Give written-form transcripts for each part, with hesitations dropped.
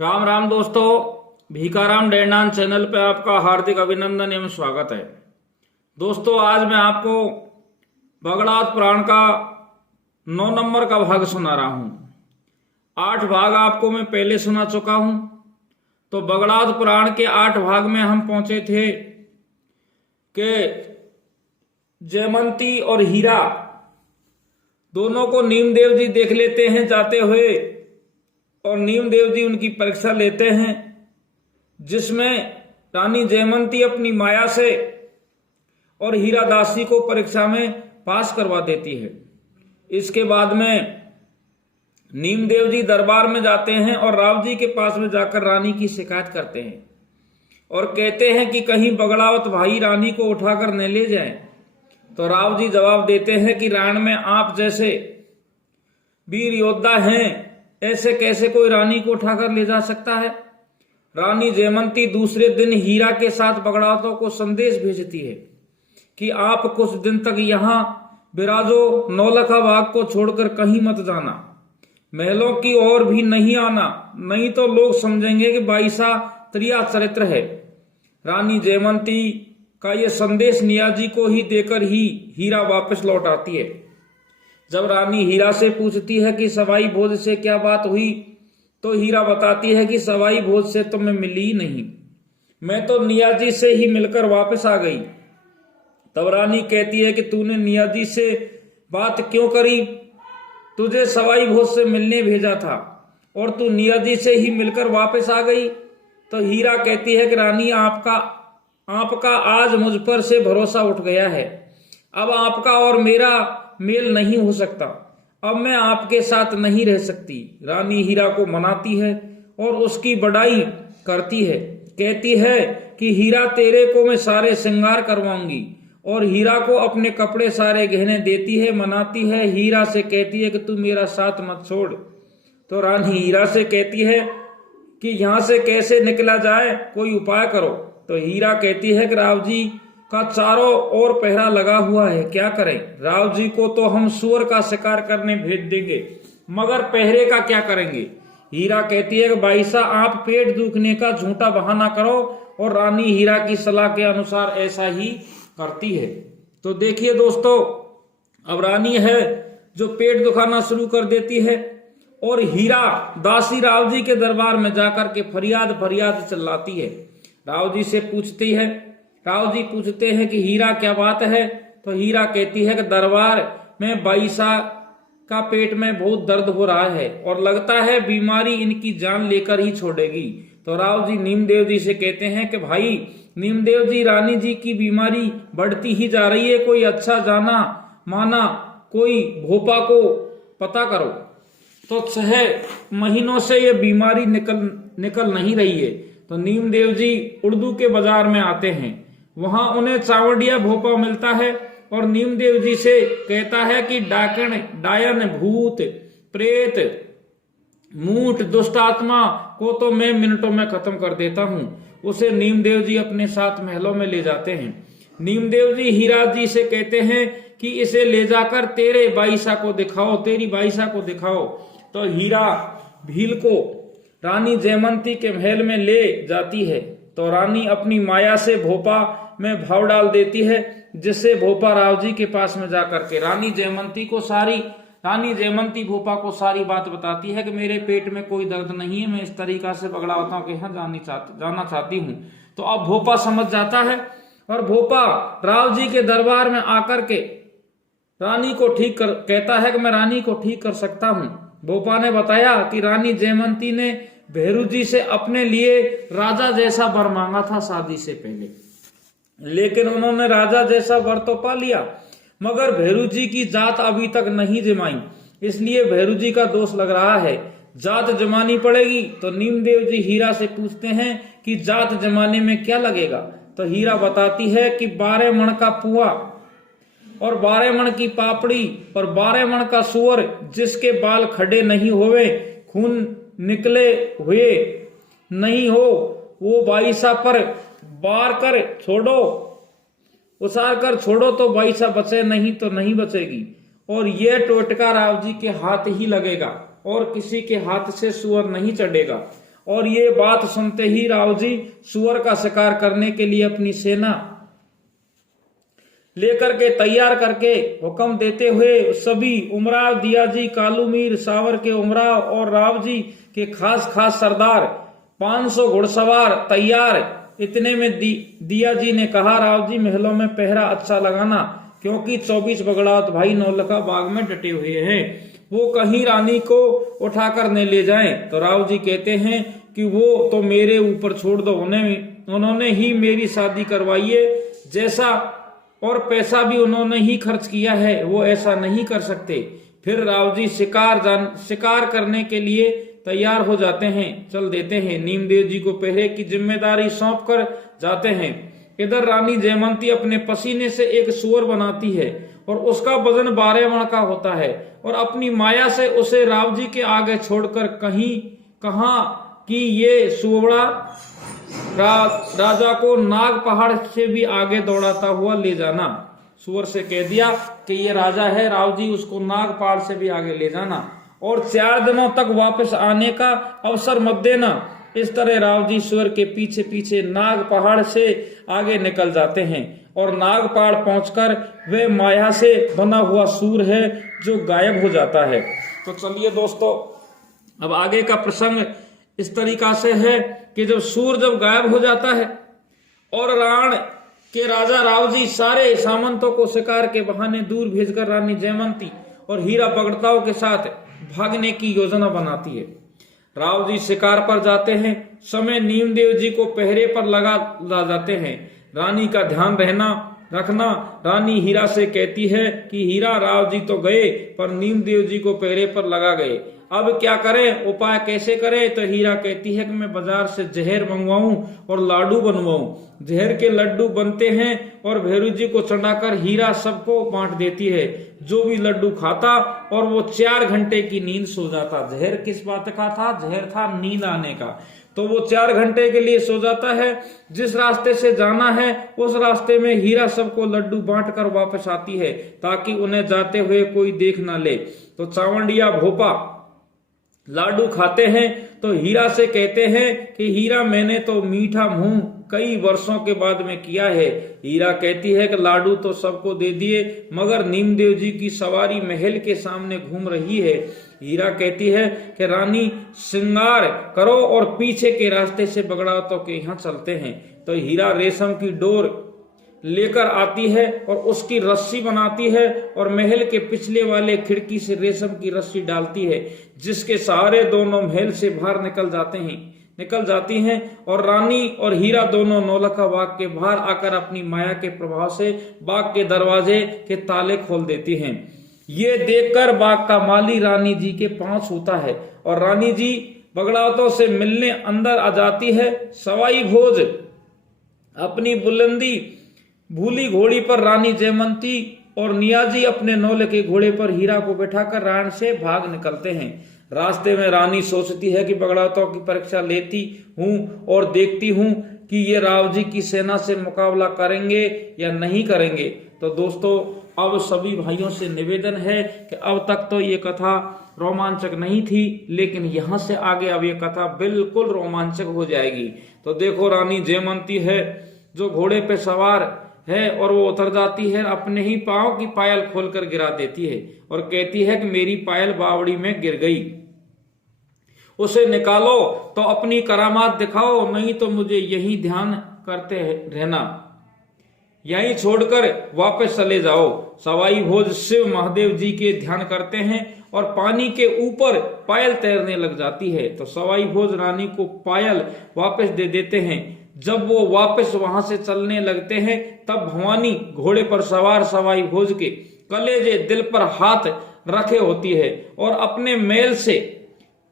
राम राम दोस्तों, भीखाराम डेंडान चैनल पे आपका हार्दिक अभिनंदन एवं स्वागत है। दोस्तों, आज मैं आपको बगड़ात पुराण का 9 नंबर का भाग सुना रहा हूं। 8 भाग आपको मैं पहले सुना चुका हूं। तो बगड़ात पुराण के 8 भाग में हम पहुंचे थे कि जयमंती और हीरा दोनों को नीमदेव जी देख लेते हैं जाते हुए, और नीमदेव जी उनकी परीक्षा लेते हैं, जिसमें रानी जयमंती अपनी माया से और हीरा दासी को परीक्षा में पास करवा देती है। इसके बाद में नीमदेव जी दरबार में जाते हैं और राव जी के पास में जाकर रानी की शिकायत करते हैं और कहते हैं कि कहीं बगड़ावत भाई रानी को उठाकर न ले जाएं। तो राव जी जवाब देते हैं कि राण में आप जैसे वीर योद्धा हैं, ऐसे कैसे कोई रानी को उठाकर ले जा सकता है। रानी जयमंती दूसरे दिन हीरा के साथ बगड़ावतों को संदेश भेजती है कि आप कुछ दिन तक यहाँ विराजो, नौलखा बाग को छोड़कर कहीं मत जाना, महलों की ओर भी नहीं आना, नहीं तो लोग समझेंगे कि बाईसा त्रिया चरित्र है। रानी जयमंती का यह संदेश नियाजी को ही देकर ही हीरा वापस लौट आती है। जब रानी हीरा से पूछती है कि सवाई भोज से क्या बात हुई, तो हीरा बताती है कि सवाई भोज से तो मैं मिली ही नहीं, मैं तो नियाजी से ही मिलकर वापस आ गई। तब रानी कहती है कि तूने नियाजी से बात क्यों करी, तुझे सवाई भोज से मिलने भेजा था और तू नियाजी से ही मिलकर वापस आ गई। तो हीरा कहती है कि रानी आपका आज मुझ पर से भरोसा उठ गया है, अब आपका और मेरा मेल नहीं हो सकता, अब मैं आपके साथ नहीं रह सकती। रानी हीरा को मनाती है और उसकी बड़ाई करती है, कहती है कि हीरा तेरे को मैं सारे श्रृंगार करवाऊंगी, और हीरा को अपने कपड़े सारे गहने देती है, मनाती है। हीरा से कहती है कि तू मेरा साथ मत छोड़। तो रानी हीरा से कहती है कि यहाँ से कैसे निकला जाए, कोई उपाय करो। तो हीरा कहती है कि राव जी का चारों ओर पहरा लगा हुआ है, क्या करें। राव जी को तो हम सुअर का शिकार करने भेज देंगे, मगर पहरे का क्या करेंगे। हीरा कहती है कि बाईसा आप पेट दुखने का झूठा बहाना करो, और रानी हीरा की सलाह के अनुसार ऐसा ही करती है। तो देखिए दोस्तों, अब रानी है जो पेट दुखाना शुरू कर देती है, और हीरा दासी राव जी के दरबार में जाकर के फरियाद चिल्लाती है। राव जी से पूछती है, राव जी पूछते हैं कि हीरा क्या बात है। तो हीरा कहती है कि दरबार में बाईसा का पेट में बहुत दर्द हो रहा है और लगता है बीमारी इनकी जान लेकर ही छोड़ेगी। तो राव जी नीमदेव जी से कहते हैं कि भाई नीमदेव जी, रानी जी की बीमारी बढ़ती ही जा रही है, कोई अच्छा जाना माना कोई भोपा को पता करो। तो 6 महीनों से ये बीमारी निकल नहीं रही है। तो नीमदेव जी उर्दू के बाजार में आते हैं, वहां उन्हें चावड़िया भोपा मिलता है और नीमदेव जी से कहता है कि डायन, भूत, प्रेत, मूठ, दुष्ट आत्मा को तो मैं मिनटों में खत्म कर देता हूं। उसे नीमदेव जी अपने साथ महलों में ले जाते हैं। नीमदेव जी हीरा जी से कहते हैं कि इसे ले जाकर तेरी बाईसा को दिखाओ। तो हीरा भील को रानी जयमंती के महल में ले जाती है। तो रानी अपनी माया से भोपा में भाव डाल देती है, जिससे भोपा राव जी के पास में जाकर के रानी जयमंती भोपा को सारी बात बताती है कि मेरे पेट में कोई दर्द नहीं है, मैं इस तरीका से बगड़ावतों के यहाँ जाना चाहती हूँ। तो अब भोपा समझ जाता है और भोपा राव जी के दरबार में आकर के रानी को कहता है कि मैं रानी को ठीक कर सकता हूँ। भोपा ने बताया कि रानी जयमंती ने भैरू जी से अपने लिए राजा जैसा वर मांगा था शादी से पहले, लेकिन उन्होंने राजा जैसा वर तो पा लिया, मगर भैरू जी की जात अभी तक नहीं जमाई, इसलिए भैरू जी का दोष लग रहा है, जात जमानी पड़ेगी। तो नीमदेव जी हीरा से पूछते हैं कि जात जमाने में क्या लगेगा। तो हीरा बताती है कि 12 मण का पुआ और 12 मण की पापड़ी और 12 मण का सुअर, जिसके बाल खड़े नहीं होवे, खून निकले हुए नहीं हो, वो बाईसा पर बार कर छोड़ो, उसार कर छोड़ो, तो बाईसा बचे नहीं तो नहीं बचेगी। और ये टोटका राव जी के हाथ ही लगेगा और किसी के हाथ से सुअर नहीं चढ़ेगा। और ये बात सुनते ही राव जी सुअर का शिकार करने के लिए अपनी सेना लेकर के तैयार करके हुक्म देते हुए सभी उमराव, दिया जी, कालू मीर, सावर के उमराव और राव जी के खास सरदार 500 घुड़सवार तैयार। इतने में दिया जी ने कहा, राव जी महलों में पहरा अच्छा लगाना, क्योंकि 24 बगड़ावत भाई नौलखा बाग में डटे हुए हैं, वो कहीं रानी को उठाकर न ले जाएं। तो राव जी कहते हैं कि वो तो मेरे ऊपर छोड़ दो, उन्होंने ही मेरी शादी करवाई है, जैसा और पैसा भी उन्होंने ही खर्च किया है, वो ऐसा नहीं कर सकते। फिर राव जी शिकार करने के लिए तैयार हो जाते हैं, चल देते हैं। नीमदेव जी को पहरे की जिम्मेदारी सौंप कर जाते हैं। इधर रानी जयमंती अपने पसीने से एक सुअर बनाती है और उसका वजन 12 मण का होता है और अपनी माया से उसे राव जी के आगे छोड़कर कहा कि ये सुअरा राजा को नाग पहाड़ से भी आगे दौड़ाता हुआ ले जाना। सुअर से कह दिया कि ये राजा है, राव जी उसको नाग पहाड़ से भी आगे ले जाना और 4 दिनों तक वापस आने का अवसर मत देना। इस तरह राव जी सुअर के पीछे पीछे नाग पहाड़ से आगे निकल जाते हैं और नाग पहाड़ पहुंचकर वे माया से बना हुआ सूर है जो गायब हो जाता है। तो चलिए दोस्तों, अब आगे का प्रसंग इस तरीका से है कि जब गायब हो जाता है और राण के राजा राव जी सारे सामंतों को शिकार के बहाने दूर भेजकर रानी जयमंती और हीरा बगड़ताओं के साथ भागने की योजना बनाती है। राव जी शिकार पर जाते हैं, समय नीमदेव जी को पहरे पर लगा जाते हैं। रानी का ध्यान रखना। रानी हीरा से कहती है कि हीरा, राव जी तो गए पर नीमदेव जी को पहरे पर लगा गए, अब क्या करें, उपाय कैसे करें। तो हीरा कहती है कि मैं बाजार से जहर मंगवाऊं और लाडू बनवाऊं। जहर के लड्डू बनते हैं और भैरू जी को चढ़ाकर हीरा सबको बांट देती है। जो भी लड्डू खाता और वो 4 घंटे की नींद सो जाता। जहर किस बात का था? जहर था नींद आने का। तो वो 4 घंटे के लिए सो जाता है। जिस रास्ते से जाना है उस रास्ते में हीरा सबको लड्डू बांट कर वापस आती है ताकि उन्हें जाते हुए कोई देख ना ले। तो चावंडिया भोपा लाडू खाते हैं तो हीरा से कहते हैं कि हीरा, मैंने तो मीठा मुंह कई वर्षों के बाद में किया है। हीरा कहती है कि लाडू तो सबको दे दिए, मगर नीमदेव जी की सवारी महल के सामने घूम रही है। हीरा कहती है कि रानी श्रृंगार करो और पीछे के रास्ते से बगड़ावतों के यहाँ चलते हैं। तो हीरा रेशम की डोर लेकर आती है और उसकी रस्सी बनाती है और महल के पिछले वाले खिड़की से रेशम की रस्सी डालती है, जिसके सहारे दोनों महल से बाहर निकल जाती हैं और रानी और हीरा दोनों नौलखा बाग के बाहर आकर अपनी माया के प्रभाव से बाग के दरवाजे के ताले खोल देती हैं। ये देखकर बाग का माली रानी जी के पांव छूता है और रानी जी बगड़ावतों से मिलने अंदर आ जाती है। सवाई भोज अपनी बुलंदी भूली घोड़ी पर रानी जयमंती और नियाजी अपने नौले के घोड़े पर हीरा को बैठाकर राण से भाग निकलते हैं। रास्ते में रानी सोचती है कि बगड़ावतों की परीक्षा लेती हूँ और देखती हूँ कि ये राव जी की सेना से मुकाबला करेंगे या नहीं करेंगे। तो दोस्तों, अब सभी भाइयों से निवेदन है कि अब तक तो ये कथा रोमांचक नहीं थी, लेकिन यहाँ से आगे अब ये कथा बिल्कुल रोमांचक हो जाएगी। तो देखो, रानी जयमंती है जो घोड़े पे सवार है और वो उतर जाती है, अपने ही पांव की पायल खोलकर गिरा देती है और कहती है कि मेरी पायल बावड़ी में गिर गई, उसे निकालो तो अपनी करामात दिखाओ, नहीं तो मुझे यही ध्यान करते रहना, यहीं छोड़कर वापस चले जाओ। सवाई भोज शिव महादेव जी के ध्यान करते हैं और पानी के ऊपर पायल तैरने लग जाती है। तो सवाई भोज रानी को पायल वापस दे देते हैं। जब वो वापस वहां से चलने लगते हैं तब भवानी घोड़े पर सवार सवाई भोज के कलेजे दिल पर हाथ रखे होती है और अपने मेल से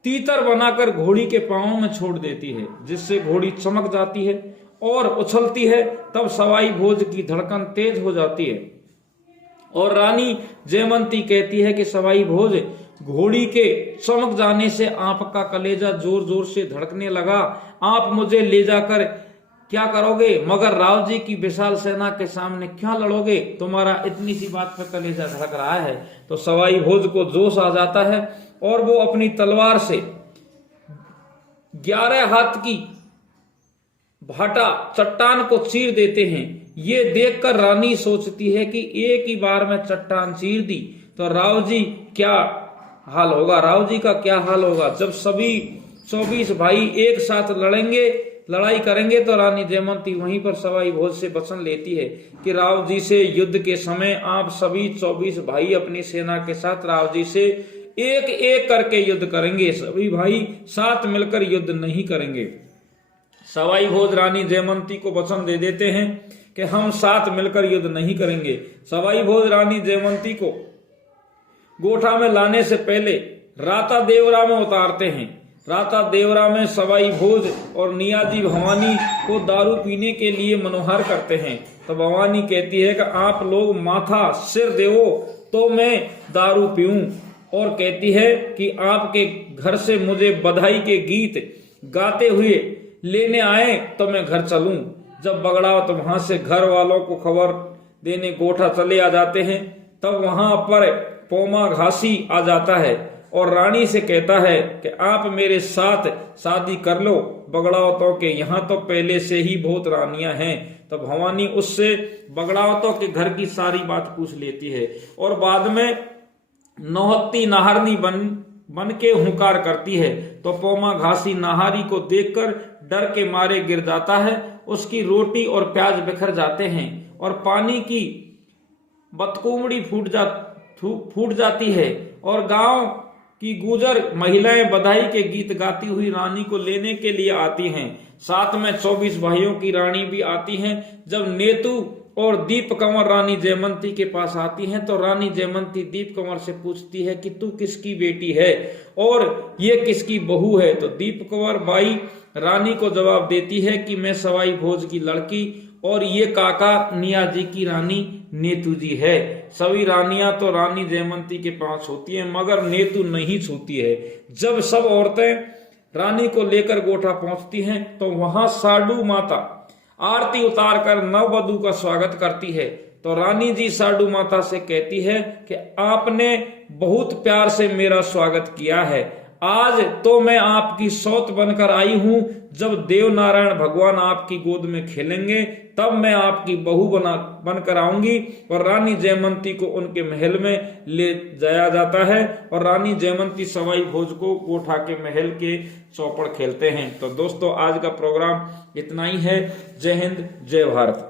तीतर बनाकर घोड़ी के पांवों में छोड़ देती है, जिससे घोड़ी चमक जाती है और उछलती है। तब सवाई भोज की धड़कन तेज हो जाती है और रानी जयमंती कहती है कि सवाई भोज, घोड़ी के चमक जाने से आपका कलेजा जोर जोर से धड़कने लगा, आप मुझे ले जाकर क्या करोगे, मगर राव जी की विशाल सेना के सामने क्या लड़ोगे, तुम्हारा इतनी सी बात पर कलेजा धड़क रहा है। तो सवाई भोज को जोश आ जाता है और वो अपनी तलवार से 11 हाथ की भाटा चट्टान को चीर देते हैं। ये देखकर रानी सोचती है कि एक ही बार में चट्टान चीर दी तो राव जी क्या हाल होगा, राव जी का क्या हाल होगा। जब सभी 24 भाई एक साथ लड़ाई करेंगे तो रानी जयमती वहीं पर सवाई भोज से वचन लेती है कि राव जी से युद्ध के समय आप सभी 24 भाई अपनी सेना के साथ राव जी से एक एक करके युद्ध करेंगे, सभी भाई साथ मिलकर युद्ध नहीं करेंगे। सवाई भोज रानी जयमती को वचन दे देते हैं कि हम साथ मिलकर युद्ध नहीं करेंगे। सवाई भोज रानी जयमती को गोठा में लाने से पहले राता देवरा में उतारते हैं। राता देवरा में सवाई भोज और नियाजी भवानी को दारू पीने के लिए मनोहर करते हैं। तो भवानी कहती है कि आप लोग माथा सिर देवो तो मैं दारू पीऊं, और कहती है कि आपके घर से मुझे बधाई के गीत गाते हुए लेने आए तो मैं घर चलूं। जब बगड़ाओ तो वहां से घर वालों को खबर देने गोठा चले आ जाते हैं। तब वहां पर पोमा घासी आ जाता है और रानी से कहता है कि आप मेरे साथ शादी कर लो। बगड़ावतों के यहाँ तो पहले से ही बहुत रानियां हैं। तो भवानी उससे बगड़ावतों के घर की सारी बात पूछ लेती है और बाद में नौहत्ती नाहरनी बन के हुंकार करती है। तो पोमा घासी नाहारी को देखकर डर के मारे गिर जाता है। उसकी रोटी और प्याज बिखर जाते हैं और पानी की बतकुमड़ी फूट जाती है और गांव की गुजर महिलाएं बधाई के गीत गाती हुई रानी को लेने के लिए आती हैं। साथ में 24 भाइयों की रानी भी आती हैं। जब नेतु और दीप कंवर रानी जयमती के पास आती हैं तो रानी जयमती दीप कंवर से पूछती है कि तू किसकी बेटी है और ये किसकी बहू है। तो दीप कंवर बाई रानी को जवाब देती है कि मैं सवाई भोज की लड़की और ये काका नियाजी की रानी नेतू जी है। सभी रानियां तो रानी जयमती के पास होती हैं मगर नेतू नहीं छूती है। जब सब औरतें रानी को लेकर गोठा पहुंचती हैं तो वहां साडू माता आरती उतारकर नववधू का स्वागत करती है। तो रानी जी साडू माता से कहती है कि आपने बहुत प्यार से मेरा स्वागत किया है। आज तो मैं आपकी सौत बनकर आई हूं। जब देव नारायण भगवान आपकी गोद में खेलेंगे तब मैं आपकी बहू बनकर आऊंगी। और रानी जयमती को उनके महल में ले जाया जाता है और रानी जयमती सवाई भोज को गोठा के महल के चौपड़ खेलते हैं। तो दोस्तों आज का प्रोग्राम इतना ही है। जय हिंद, जय भारत।